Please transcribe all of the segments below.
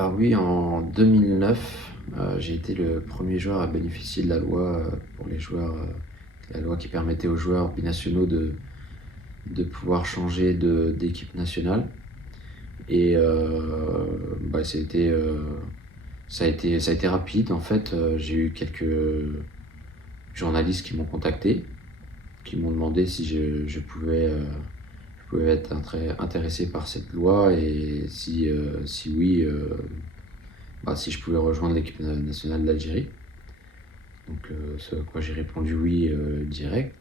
Alors oui, en 2009, j'ai été le premier joueur à bénéficier de la loi pour les joueurs, la loi qui permettait aux joueurs binationaux de pouvoir changer d'équipe nationale. Et bah, ça a été rapide. En fait, j'ai eu quelques journalistes qui m'ont contacté, qui m'ont demandé si je pouvais être intéressé par cette loi et si oui, bah, si je pouvais rejoindre l'équipe nationale d'Algérie. Donc, ce à quoi j'ai répondu oui direct.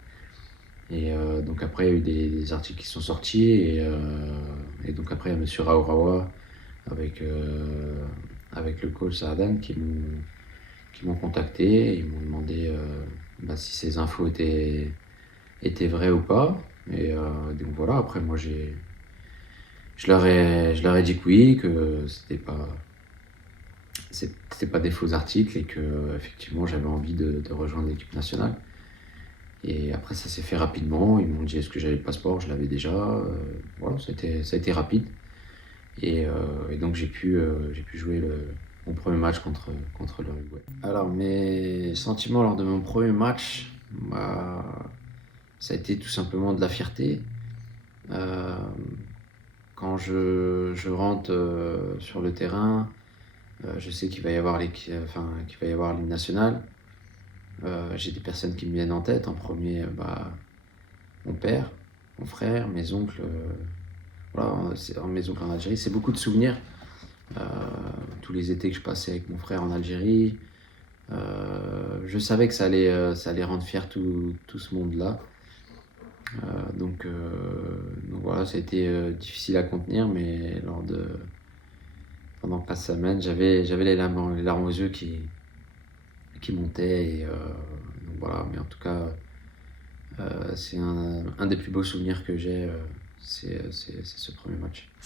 Et donc après, il y a eu des articles qui sont sortis et donc après, il y a Monsieur Raourawa avec le coach Saadan qui m'ont contacté. Ils m'ont demandé bah, si ces infos étaient vraies ou pas. Et donc voilà, après moi je leur ai dit que oui, que c'était pas des faux articles et que effectivement j'avais envie de rejoindre l'équipe nationale. Et après ça s'est fait rapidement, ils m'ont dit est-ce que j'avais le passeport, je l'avais déjà. Voilà, ça a été rapide. Et donc j'ai pu jouer mon premier match contre l'Uruguay. Alors mes sentiments lors de mon premier match, bah, ça a été tout simplement de la fierté. Euh, Quand je rentre sur le terrain, je sais qu'il va y avoir qu'il va y avoir l'hymne national. J'ai des personnes qui me viennent en tête. En premier, bah, mon père, mon frère, mes oncles. Voilà, mes oncles en Algérie. C'est beaucoup de souvenirs. Euh, Tous les étés que je passais avec mon frère en Algérie. Je savais que ça allait rendre fier tout ce monde-là. Donc voilà, ça a été difficile à contenir, mais pendant 4 semaines, j'avais les larmes aux yeux qui montaient. Donc voilà, mais en tout cas, c'est un des plus beaux souvenirs que j'ai, c'est ce premier match.